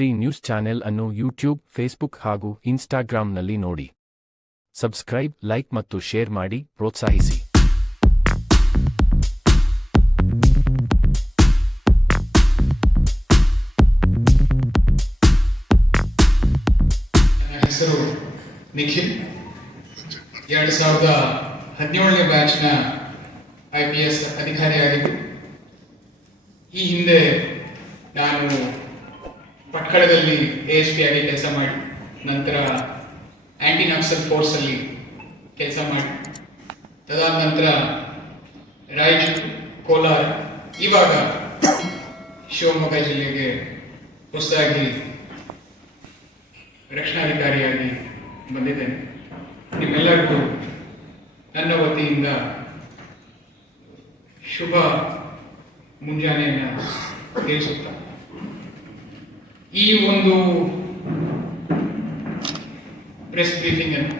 ವಿ3 news channel ಅನ್ನು YouTube, Facebook ಹಾಗೂ ಇನ್ಸ್ಟಾಗ್ರಾಂನಲ್ಲಿ ನೋಡಿ. ಸಬ್ಸ್ಕ್ರೈಬ್, ಲೈಕ್ ಮತ್ತು ಶೇರ್ ಮಾಡಿ ಪ್ರೋತ್ಸಾಹಿಸಿ. ನನ್ನ ಹೆಸರು ನಿಖಿಲ್. 2017ನೇ ಬ್ಯಾಚ್ನ IPS ಅಧಿಕಾರಿಯಾಗಿದ್ದು, ಈ ಹಿಂದೆ ನಾನು ಪಟ್ಕಳದಲ್ಲಿ ASP ಆಗಿ ಕೆಲಸ ಮಾಡಿ, ನಂತರ ಆಂಟಿ ನಕ್ಸಲ್ ಫೋರ್ಸ್ ಅಲ್ಲಿ ಕೆಲಸ ಮಾಡಿ, ತದಾದ ನಂತರ ರಾಯಚೂರು, ಕೋಲಾರ, ಇವಾಗ ಶಿವಮೊಗ್ಗ ಜಿಲ್ಲೆಗೆ ಹೊಸದಾಗಿ ರಕ್ಷಣಾಧಿಕಾರಿಯಾಗಿ ಬಂದಿದ್ದೇನೆ. ನಿಮ್ಮೆಲ್ಲರಿಗೂ ನನ್ನ ವತಿಯಿಂದ ಶುಭ ಮುಂಜಾನೆಯನ್ನು ತಿಳಿಸುತ್ತಾ, ಈ ಒಂದು ಪ್ರೆಸ್ ಬ್ರೀಫಿಂಗ್ ಅನ್ನು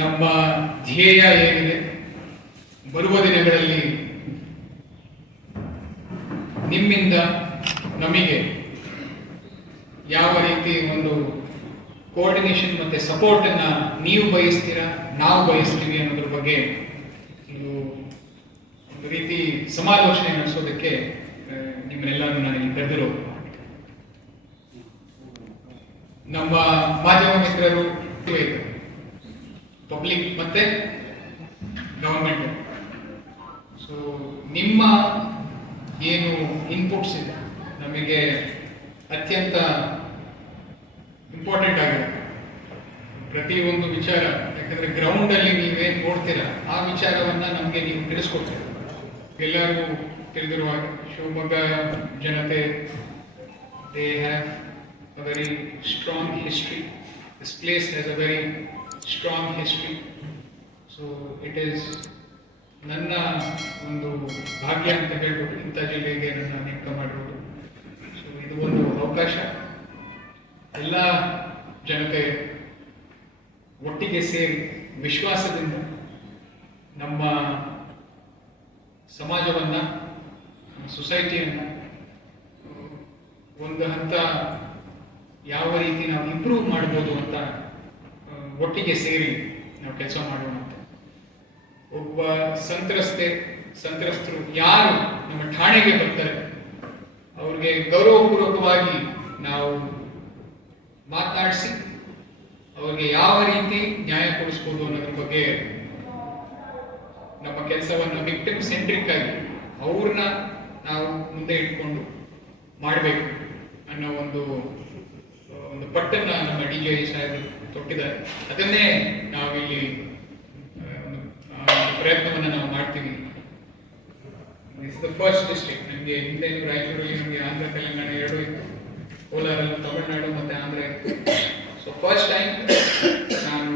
ನಮ್ಮ ಧ್ಯೇಯ ಏನಿದೆ, ಬರುವ ದಿನಗಳಲ್ಲಿ ನಿಮ್ಮಿಂದ ನಮಗೆ ಯಾವ ರೀತಿ ಒಂದು ಕೋಆರ್ಡಿನೇಷನ್ ಮತ್ತೆ ಸಪೋರ್ಟ್ ಅನ್ನ ನೀವು ಬಯಸ್ತೀರಾ, ನಾವು ಬಯಸ್ತೀವಿ ಅನ್ನೋದ್ರ ಬಗ್ಗೆ ಒಂದು ರೀತಿ ಸಮಾಲೋಚನೆ ನಡೆಸೋದಕ್ಕೆ ನಿಮ್ಮನ್ನೆಲ್ಲರೂ ನಾನು ಇಲ್ಲಿ ಕರೆದಿರೋ. ನಮ್ಮ ಮಾಧ್ಯಮ ಮಿತ್ರರು ಪಬ್ಲಿಕ್ ಮತ್ತೆ ಗವರ್ಮೆಂಟ್, ಸೊ ನಿಮ್ಮ ಏನು ಇನ್ಪುಟ್ಸ್ ಇದೆ ನಮಗೆ ಅತ್ಯಂತ ಇಂಪಾರ್ಟೆಂಟ್ ಆಗಿದೆ. ಪ್ರತಿಯೊಂದು ವಿಚಾರ, ಯಾಕಂದ್ರೆ ಗ್ರೌಂಡ್ ಅಲ್ಲಿ ನೀವೇನ್ ನೋಡ್ತೀರಾ ಆ ವಿಚಾರವನ್ನ ನಮಗೆ ನೀವು ತಿಳಿಸ್ಕೊಡ್ತೀರ. ಎಲ್ಲರಿಗೂ ತಿಳಿದಿರುವಾಗ ಶಿವಮೊಗ್ಗ ಜನತೆ, they have a very strong history. This place has a very strong history. So it is ನನ್ನ ಒಂದು ಭಾಗ್ಯ ಅಂತ ಹೇಳ್ಬೋದು ಇಂಥ ಜಿಲ್ಲೆಗೆ ನನ್ನ ನೇಮಕ ಮಾಡಿರೋದು. ಸೊ ಇದು ಒಂದು ಅವಕಾಶ. ಎಲ್ಲ ಜನತೆ ಒಟ್ಟಿಗೆ ಸೇರಿ ವಿಶ್ವಾಸದಿಂದ ನಮ್ಮ ಸಮಾಜವನ್ನ, ಸೊಸೈಟಿಯನ್ನ ಒಂದು ಹಂತ ಯಾವ ರೀತಿ ನಾವು ಇಂಪ್ರೂವ್ ಮಾಡ್ಬೋದು ಅಂತ ಒಟ್ಟಿಗೆ ಸೇರಿ ನಾವು ಕೆಲಸ ಮಾಡೋಣ ಅಂತ. ಒಬ್ಬ ಸಂತ್ರಸ್ತರು ಯಾರು ನಮ್ಮ ಠಾಣೆಗೆ ಬರ್ತಾರೆ ಅವ್ರಿಗೆ ಗೌರವಪೂರ್ವಕವಾಗಿ ನಾವು ಮಾತನಾಡಿಸಿ ಅವ್ರಿಗೆ ಯಾವ ರೀತಿ ನ್ಯಾಯ ಕೊಡಿಸ್ಬೋದು ಅನ್ನೋದ್ರ ಬಗ್ಗೆ ನಮ್ಮ ಕೆಲಸವನ್ನು ವಿಕ್ಟಿಮ್ ಸೆಂಟ್ರಿಕ್ ಆಗಿ ಅವ್ರನ್ನ ನಾವು ಮುಂದೆ ಇಟ್ಕೊಂಡು ಮಾಡಬೇಕು ಅನ್ನೋ ಒಂದು ಪಟ್ಟನ್ನ ನಮ್ಮ DGI ಸಾಹೇಬರು ತೊಟ್ಟಿದ್ದಾರೆ. ಅದನ್ನೇ ನಾವಿಲ್ಲಿ ಪ್ರಯತ್ನವನ್ನು ನಾವು ಮಾಡ್ತೀವಿ. It's the first district. ನಮಗೆ ಹಿಂದೆ ರಾಯಚೂರಲ್ಲಿ ನಮಗೆ ಆಂಧ್ರ, ತೆಲಂಗಾಣ ಎರಡೂ ಇತ್ತು, ಕೋಲಾರಲ್ಲಿ ತಮಿಳುನಾಡು ಮತ್ತೆ ಆಂಧ್ರ ಇತ್ತು. ಸೊ ಫಸ್ಟ್ ಟೈಮ್ ನಾನು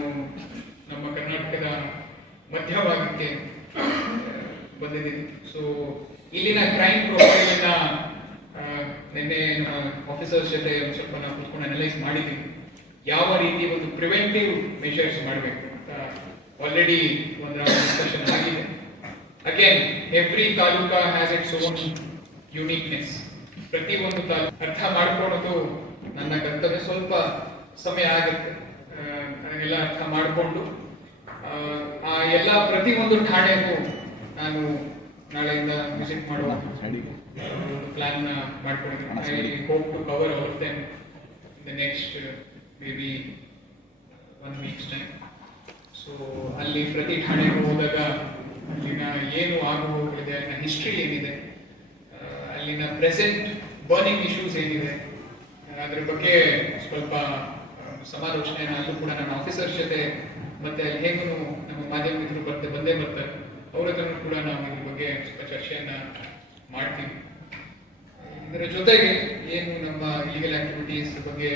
ನಮ್ಮ ಕರ್ನಾಟಕದ ಮಧ್ಯಭಾಗಕ್ಕೆ ಬಂದಿದ್ದೀನಿ. ಸೊ ಇಲ್ಲಿನ ಕ್ರೈಮ್ ಪ್ರೊಫೈಲ್ ಅನ್ನ ನಿನ್ನೆ ಆಫೀಸರ್ಸ್ ಜೊತೆ ಸ್ವಲ್ಪ ನಾವು ಕೂತ್ಕೊಂಡು ಅನಲೈಸ್ ಮಾಡಿದ್ದೀವಿ. ಯಾವ ರೀತಿ ಒಂದು ಪ್ರಿವೆಂಟಿವ್ ಮೆಷರ್ಸ್ ಮಾಡಬೇಕು ಅಂತ ಆಲ್ರೆಡಿ ಒಂದು ಡಿಸ್ಕಷನ್ ಆಗಿದೆ. Again every taluka has its own uniqueness. ಪ್ರತಿ ಒಂದು ತಾಲೂಕು ಅರ್ಥ ಮಾಡ್ಕೊಳ್ಳೋದು ನನ್ನ ಕರ್ತವ್ಯ. ಸ್ವಲ್ಪ ಸಮಯ ಆಗುತ್ತೆ ಅದನ್ನೆಲ್ಲ ಅರ್ಥ ಮಾಡಿಕೊಂಡು ಆ ಎಲ್ಲ ಪ್ರತಿಯೊಂದು ಠಾಣೆಗೂ ನಾನು ನಾಳೆಯಿಂದ ವಿಸಿಟ್ ಮಾಡುವ ಪ್ಲಾನ್ ಮಾಡ್ಕೊಂಡಿದ್ದೀನಿ. I hope to cover all of them in the next maybe 1 week's time. So ಅಲ್ಲಿ ಪ್ರತಿ ಠಾಣೆಗೂ ಹೋದಾಗ ಅಲ್ಲಿನ ಏನು ಆಗುವುದಿದೆ, ಅಲ್ಲಿನ ಹಿಸ್ಟ್ರಿ ಏನಿದೆ, ಅಲ್ಲಿನ ಪ್ರೆಸೆಂಟ್ ಬರ್ನಿಂಗ್ ಇಶ್ಯೂಸ್ ಏನಿದೆ, ಅದ್ರ ಬಗ್ಗೆ ಸ್ವಲ್ಪ ಸಮಾಲೋಚನೆಯನ್ನು ಅಲ್ಲೂ ಕೂಡ ನನ್ನ ಆಫೀಸರ್ಸ್ ಜೊತೆ ಮತ್ತೆ ಅಲ್ಲಿ ಹೇಗೂ ನಮ್ಮ ಮಾಧ್ಯಮ ಮಿತ್ರರು ಬಂದೇ ಬರ್ತಾರೆ, ಅವ್ರ ಹತ್ರ ಕೂಡ ನಾವು ಇದ್ರ ಬಗ್ಗೆ ಸ್ವಲ್ಪ ಚರ್ಚೆಯನ್ನ ಮಾಡ್ತೀವಿ. ಇದರ ಜೊತೆಗೆ ಏನು ನಮ್ಮ ಇಲಿಗಲ್ ಆಕ್ಟಿವಿಟೀಸ್ ಬಗ್ಗೆ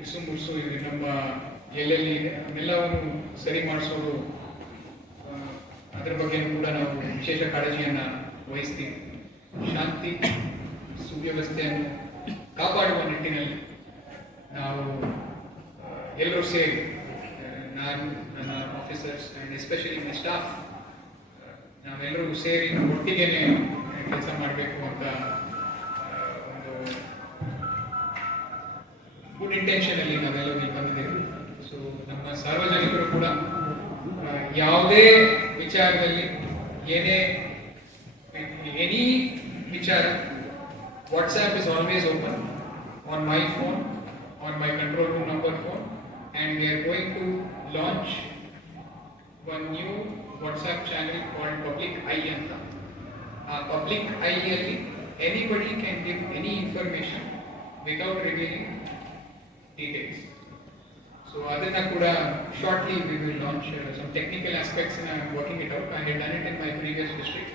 ಇರ್ಸು ಮುರ್ಸು ಇದೆ, ನಮ್ಮ ಎಲ್ಲೆಲ್ಲಿ ಇದೆ ಅದೆಲ್ಲವನ್ನು ಸರಿ ಮಾಡಿಸೋದು, ಅದರ ಬಗ್ಗೆ ಕೂಡ ನಾವು ವಿಶೇಷ ಕಾಳಜಿಯನ್ನ ವಹಿಸ್ತೀವಿ. ಶಾಂತಿ ಸುವ್ಯವಸ್ಥೆಯನ್ನು ಕಾಪಾಡುವ ನಿಟ್ಟಿನಲ್ಲಿ ನಾವು ಎಲ್ಲರೂ ಸೇರಿ, ನಾನು, ನನ್ನ officers and especially my staff, ನಾವೆಲ್ಲರೂ ಸೇರಿ ಒಟ್ಟಿಗೆನೆ ಕೆಲಸ ಮಾಡಬೇಕು ಅಂತ ಒಂದು ಗುಡ್ ಇಂಟೆನ್ಷನಲ್ಲಿ ನಾವೆಲ್ಲ ಇಲ್ಲಿ ಬಂದಿದ್ದೇವೆ. ಸೊ ನಮ್ಮ ಸಾರ್ವಜನಿಕರು ಕೂಡ ಯಾವುದೇ ವಿಚಾರದಲ್ಲಿ ಎನಿ ವಿಚಾರ, WhatsApp is always open on my phone, on my control room number phone, and we are going to launch one new WhatsApp channel called Public Eye anta. Public Eye alli anybody can give any information without revealing details. So adanna kuda shortly we will launch some technical aspects and I am working it out. I had done it in my previous district.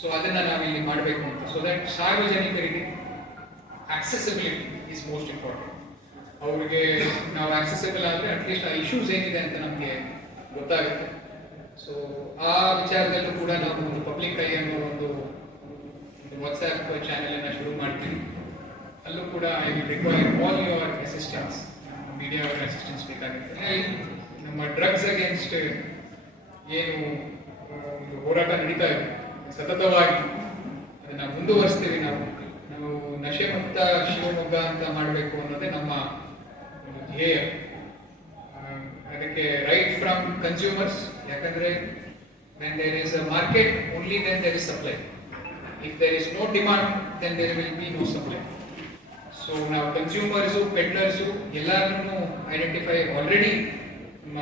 So adanna ನಾವು ಇಲ್ಲಿ ಮಾಡಬೇಕು ಅಂತ, so that ಸಾರ್ವಜನಿಕರಿಗೆ accessibility is most important. ಅವರಿಗೆ ನಾವು accessible ಆದರೆ at least ಆ issues ಏನಿದೆ ಅಂತ ನಮಗೆ ಗೊತ್ತಾಗುತ್ತೆ. ಸೊ ಆ ವಿಚಾರದಲ್ಲೂ ಕೂಡ ನಾವು ಒಂದು ಪಬ್ಲಿಕ್ ಐ ಅನ್ನೋ ಒಂದು ವಾಟ್ಸ್ಆ್ಯಪ್ ಚಾನೆಲ್ ಅನ್ನು ಶುರು ಮಾಡ್ತೀವಿ. ಅಲ್ಲೂ ಕೂಡ I will require all your assistance, media ಅವರ ಅಸಿಸ್ಟೆನ್ಸ್ ಬೇಕಾಗುತ್ತೆ. ನಮ್ಮ ಡ್ರಗ್ಸ್ ಅಗೇನ್ಸ್ಟ್ ಏನು ಒಂದು ಹೋರಾಟ ನಡೀತಾ ಇದೆ ಸತತವಾಗಿ ಅದನ್ನು ಮುಂದುವರಿಸ್ತೀವಿ. ನಾವು ನಶೆ ಮುಕ್ತ ಶಿವಮೊಗ್ಗ ಅಂತ ಮಾಡಬೇಕು ಅನ್ನೋದೇ ನಮ್ಮ ಧ್ಯೇಯ. ಅದಕ್ಕೆ ರೈಟ್ ಫ್ರಮ್ ಕನ್ಸ್ಯೂಮರ್ಸ್, ಯಾಕಂದ್ರೆ when there is a market only then there is supply. If there is no demand then there will be no supply. So now consumers, peddlers ಎಲ್ಲರನ್ನು ಐಡೆಂಟಿಫೈ ಆಲ್ರೆಡಿ ನಮ್ಮ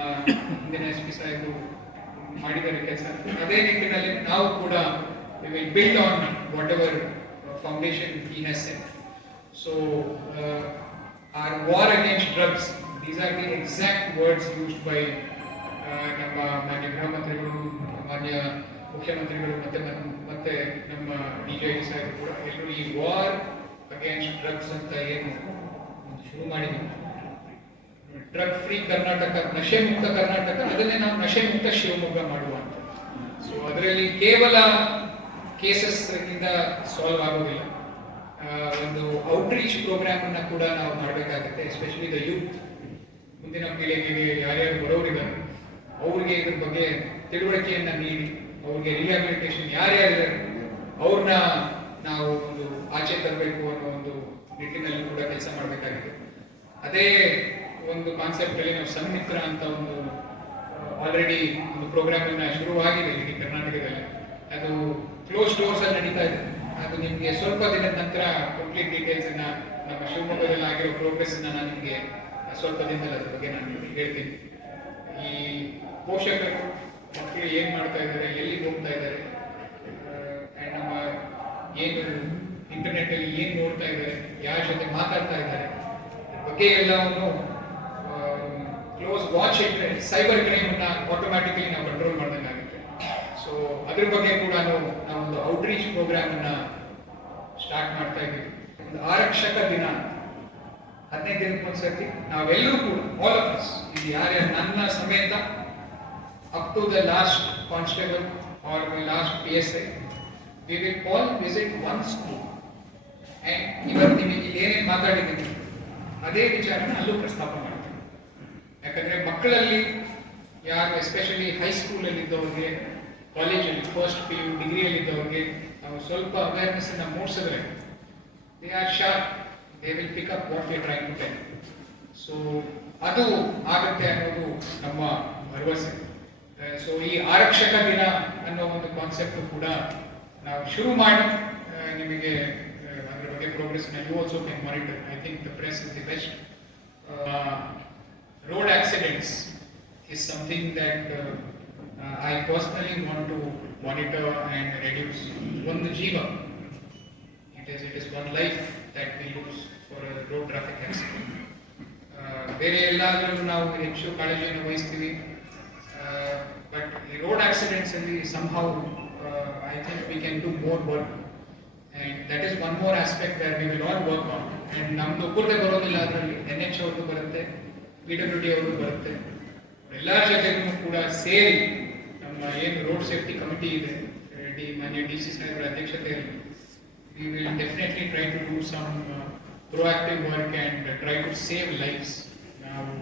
ಇಂದಿನ SP ಸಾಹೇಬರು ಮಾಡಿದ್ದಾರೆ ಕೆಲಸ. ಅದೇ ನಿಟ್ಟಿನಲ್ಲಿ ನಾವು ಕೂಡ we will build on whatever foundation he has set. So our war against drugs, these are the exact words used by ನಮ್ಮ ಮಾನ್ಯ ಗೃಹ ಮಂತ್ರಿಗಳು, ಮಾನ್ಯ ಮುಖ್ಯಮಂತ್ರಿಗಳು ಮತ್ತೆ ನಮ್ಮ DJI ಸಾಹೇಬರು ಕೂಡ ಎಲ್ಲರೂ ಈ ವಾರ್ ಅಗೇನ್ಸ್ಟ್ ಡ್ರಗ್ಸ್ ಅಂತ ಏನು ಶುರು ಮಾಡಿದ್ವಿ, ಡ್ರಗ್ ಫ್ರೀ ಕರ್ನಾಟಕ, ನಶೆ ಮುಕ್ತ ಕರ್ನಾಟಕ, ಅದನ್ನೇ ನಾವು ನಶೆ ಮುಕ್ತ ಶಿವಮೊಗ್ಗ ಮಾಡುವ ಅಂತ. ಸೊ ಅದರಲ್ಲಿ ಕೇವಲ ಕೇಸಸ್ ಇಂದ ಸಾಲ್ವ್ ಆಗೋದಿಲ್ಲ. ಒಂದು ಔಟ್ರೀಚ್ ಪ್ರೋಗ್ರಾಮ್ ಅನ್ನ ಕೂಡ ನಾವು ಮಾಡಬೇಕಾಗುತ್ತೆ. ಎಸ್ಪೆಷಲಿ ದ ಯೂತ್, ಮುಂದಿನ ಪೀಳಿಗೆಗೆ ಯಾರ್ಯಾರು ಬರೋರಿದ್ದಾರೆ ಅವ್ರಿಗೆ ಇದ್ರ ಬಗ್ಗೆ ತಿಳುವಳಿಕೆಯನ್ನ ನೀಡಿ ಅವ್ರಿಗೆ ರಿಹ್ಯಾಬಿಲಿಟೇಷನ್ ಯಾರ್ಯಾರಿದ್ದಾರೆ ಅವ್ರನ್ನ ನಾವು ಒಂದು ಆಚೆ ತರಬೇಕು ಅನ್ನೋ ಒಂದು ನಿಟ್ಟಿನಲ್ಲಿ ಕೂಡ ಕೆಲಸ ಮಾಡಬೇಕಾಗಿದೆ. ಅದೇ ಒಂದು ಕಾನ್ಸೆಪ್ಟ್ ಅಲ್ಲಿ ನಾವು ಸನ್ಮಿತ್ರ ಅಂತ ಒಂದು ಆಲ್ರೆಡಿ ಒಂದು ಪ್ರೋಗ್ರಾಮ್ ಅನ್ನ ಶುರುವಾಗಿದೆ ಇಡೀ ಕರ್ನಾಟಕದಲ್ಲಿ. ಅದು ಕ್ಲೋಸ್ ಡೋರ್ಸ್ ಅಲ್ಲಿ ನಡೀತಾ ಇದೆ. ಅದು ನಿಮಗೆ ಸ್ವಲ್ಪ ದಿನದ ನಂತರ ಕಂಪ್ಲೀಟ್ ಡೀಟೇಲ್ಸ್ ಅನ್ನ ನಮ್ಮ ಶಿವಮೊಗ್ಗದಲ್ಲಿ ಆಗಿರೋ ಪ್ರೋಗ್ರೆಸ್ ಅನ್ನ ನಾನು ನಿಮಗೆ ಸ್ವಲ್ಪ ದಿನದಲ್ಲಿ ಅದ್ರ ಬಗ್ಗೆ ನಾನು ಹೇಳ್ತೀನಿ. ಈ ಪೋಷಕರು ಮಕ್ಕಳು ಏನ್ ಮಾಡ್ತಾ ಇದ್ದಾರೆ, ಎಲ್ಲಿಗೆ ಹೋಗ್ತಾ ಇದ್ದಾರೆ, ನಮ್ಮ ಏನು ಇಂಟರ್ನೆಟ್ ಅಲ್ಲಿ ಏನ್ ನೋಡ್ತಾ ಇದ್ದಾರೆ, ಯಾರ ಜೊತೆ ಮಾತಾಡ್ತಾ ಇದ್ದಾರೆ ಬಗ್ಗೆ ಎಲ್ಲವನ್ನು ಕ್ಲೋಸ್ ವಾಚ್ ಇಟ್ಟರೆ ಸೈಬರ್ ಕ್ರೈಮ್ ಅನ್ನ ಆಟೋಮ್ಯಾಟಿಕಲಿ ನಾವು ಕಂಟ್ರೋಲ್ ಮಾಡ್ದಂಗಾಗುತ್ತೆ. ಸೊ ಅದ್ರ ಬಗ್ಗೆ ಕೂಡ ನಾವೊಂದು ಔಟ್ರೀಚ್ ಪ್ರೋಗ್ರಾಮ್ ಅನ್ನ ಸ್ಟಾರ್ಟ್ ಮಾಡ್ತಾ ಇದ್ದೀವಿ. ಒಂದು ಆರಕ್ಷಕ ದಿನ 15 ದಿನಕ್ಕೊಂದ್ಸತಿ ನಾವೆಲ್ಲರೂ ಕೂಡ ಆಲ್ ಆಫ್ ಅಸ್, ಇದು ಯಾರ್ಯಾರು ನನ್ನ ಸಮೇತ up to the last constable or last PSI, we will all visit one school and ಇವತ್ತು ನಿಮಗೆ ಏನೇನು ಮಾತಾಡಿದ್ದೀನಿ ಅದೇ ವಿಚಾರನ ಅಲ್ಲೂ ಪ್ರಸ್ತಾಪ ಮಾಡ್ತೀವಿ. ಯಾಕಂದ್ರೆ ಮಕ್ಕಳಲ್ಲಿ ಯಾರು ಎಸ್ಪೆಷಲಿ ಹೈಸ್ಕೂಲಲ್ಲಿ ಇದ್ದವ್ರಿಗೆ, ಕಾಲೇಜಲ್ಲಿ ಫಸ್ಟ್ PU ಡಿಗ್ರಿಯಲ್ಲಿ ಇದ್ದವ್ರಿಗೆ ನಾವು ಸ್ವಲ್ಪ ಅವೇರ್ನೆಸ್ ಅನ್ನ ಮೂಡಿಸಿದ್ರೆ they are sharp, they will pick up what we are trying to tell. So ಅದು ಆಗುತ್ತೆ ಅನ್ನೋದು ನಮ್ಮ ಭರವಸೆ. ಸೊ ಈ ಆರಕ್ಷಕ ದಿನ ಅನ್ನೋ ಒಂದು ಕಾನ್ಸೆಪ್ಟ್ ಕೂಡ ನಾವು ಶುರು ಮಾಡಿ ನಿಮಗೆ ಅದರ ಬಗ್ಗೆ progress you also can monitor. I think the press is the best. Road accidents is something that I personally want to monitor and reduce. ಒಂದು ಜೀವ, it is one life that we lose for a road traffic accident. ಬೇರೆ ಎಲ್ಲಾದ್ರೂ ನಾವು ಹೆಚ್ಚು ಕಾಳಜಿಯನ್ನು ವಹಿಸ್ತೀವಿ, but ಈ road accidents ಅಲ್ಲಿ somehow I think we can do more work, and that is one more aspect that we will all work on. And ನಮ್ದು ಒಬ್ಬರದೇ ಬರೋದಿಲ್ಲ, ಅದರಲ್ಲಿ NH ಅವ್ರದ್ದು ಬರುತ್ತೆ, PWD ಅವ್ರದ್ದು ಬರುತ್ತೆ, ಎಲ್ಲರ ಜೊತೆಗೂ ಕೂಡ ಸೇರಿ ನಮ್ಮ ಏನು ರೋಡ್ ಸೇಫ್ಟಿ ಕಮಿಟಿ ಇದೆ ಮಾನ್ಯ DC ಸಾಹೇಬರ ಅಧ್ಯಕ್ಷತೆಯಲ್ಲಿ we will definitely try to do some proactive work and try to save lives. ನಾವು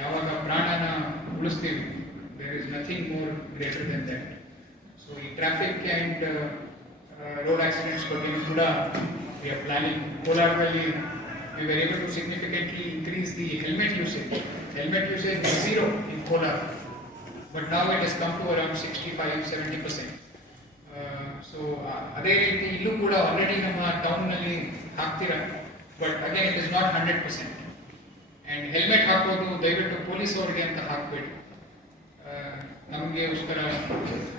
ಯಾವಾಗ ಪ್ರಾಣನ ಉಳಿಸ್ತೀವಿ, there is nothing more greater than that. So ಈ ಟ್ರಾಫಿಕ್ and ರೋಡ್ ಆಕ್ಸಿಡೆಂಟ್ಸ್ ಬಗ್ಗೆ ಕೂಡ ವಿ ಆರ್ ಪ್ಲಾನಿಂಗ್. ಕೋಲಾರದಲ್ಲಿ we were able to significantly increase the helmet usage. Helmet usage was zero in Kolar, but now it has come to around 65-70%. So ಅದೇ ರೀತಿ ಇಲ್ಲೂ ಕೂಡ already ನಮ್ಮ ಟೌನ್ನಲ್ಲಿ ಹಾಕ್ತೀರಾ, but again it is not 100%. And helmet ಹಾಕೋದು ದಯವಿಟ್ಟು police ಅವರಿಗೆ ಅಂತ ಹಾಕಬೇಡಿ, ನಮಗೆಗೋಸ್ಕರ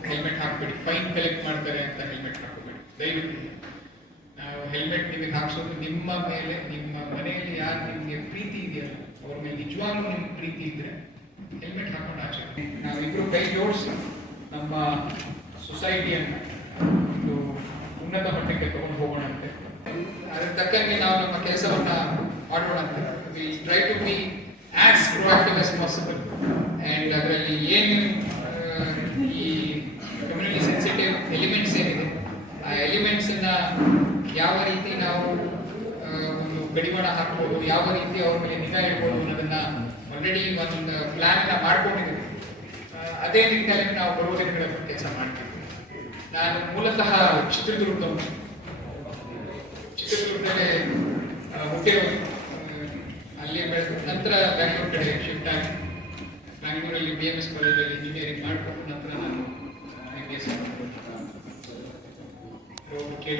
ಹೆಲ್ಮೆಟ್ ಹಾಕಬೇಡಿ, ಫೈನ್ ಕಲೆಕ್ಟ್ ಮಾಡ್ತಾರೆ ಅಂತ ಹೆಲ್ಮೆಟ್ ಹಾಕೋಬೇಡಿ ದಯವಿಟ್ಟು. ನಾವು ಹೆಲ್ಮೆಟ್ ನಿಮಗೆ ಹಾಕ್ಸೋದು ನಿಮ್ಮ ಮೇಲೆ, ನಿಮ್ಮ ಮನೆಯಲ್ಲಿ ಯಾರು ನಿಮಗೆ ಪ್ರೀತಿ ಇದೆಯಲ್ಲ ಅವ್ರ ಮೇಲೆ ನಿಜವಾಗ್ಲೂ ನಿಮ್ಗೆ ಪ್ರೀತಿ ಇದ್ರೆ ಹೆಲ್ಮೆಟ್ ಹಾಕೊಂಡು ಆಚೆ. ನಾವಿಬ್ರು ಕೈ ಜೋಡಿಸಿ ನಮ್ಮ ಸೊಸೈಟಿಯನ್ನು ಒಂದು ಉನ್ನತ ಮಟ್ಟಕ್ಕೆ ತಗೊಂಡು ಹೋಗೋಣ ಅಂತೆ. ಅದ್ರ ತಕ್ಕಂಗೆ ನಾವು ನಮ್ಮ ಕೆಲಸವನ್ನ ಮಾಡೋಣ ಅಂತ. We try to be as proactive as possible. And ಅದರಲ್ಲಿ ಏನು ಈ ಕಮ್ಯುನಿಟಿ ಸೆನ್ಸಿಟಿವ್ ಎಲಿಮೆಂಟ್ಸ್ ಏನಿದೆ ಆ ಎಲಿಮೆಂಟ್ಸನ್ನು ಯಾವ ರೀತಿ ನಾವು ಒಂದು ಕಡಿವಾಣ ಹಾಕ್ಬೋದು, ಯಾವ ರೀತಿ ಅವ್ರ ಮೇಲೆ ನಿಗಾ ಇಡ್ಬೋದು ಅನ್ನೋದನ್ನ ಆಲ್ರೆಡಿ ಒಂದು ಪ್ಲಾನ್ನ ಮಾಡ್ಕೊಂಡಿದ್ದೀವಿ. ಅದೇ ನಿಟ್ಟಿನಲ್ಲಿ ನಾವು ಬರುವ ದಿನಗಳಲ್ಲಿ ಕೆಲಸ ಮಾಡ್ತೀವಿ. ನಾನು ಮೂಲತಃ ಚಿತ್ರದುರ್ಗದವನು. ಚಿತ್ರದುರ್ಗದಲ್ಲಿ ಹುಟ್ಟಿರೋದು, ಅಲ್ಲಿ ಬೆಳೆದು ನಂತರ ಬ್ಯಾಂಗ್ಳೂರ್ ಕಡೆ ಶಿಫ್ಟ್ ಆಗಿ ಬ್ಯಾಂಗ್ಳೂರಲ್ಲಿ BMS ಕಾಲೇಜಲ್ಲಿ ಇಂಜಿನಿಯರಿಂಗ್ ಮಾಡಿಕೊಂಡು ನಂತರ ನಾನು MBS ಕೇಳಿ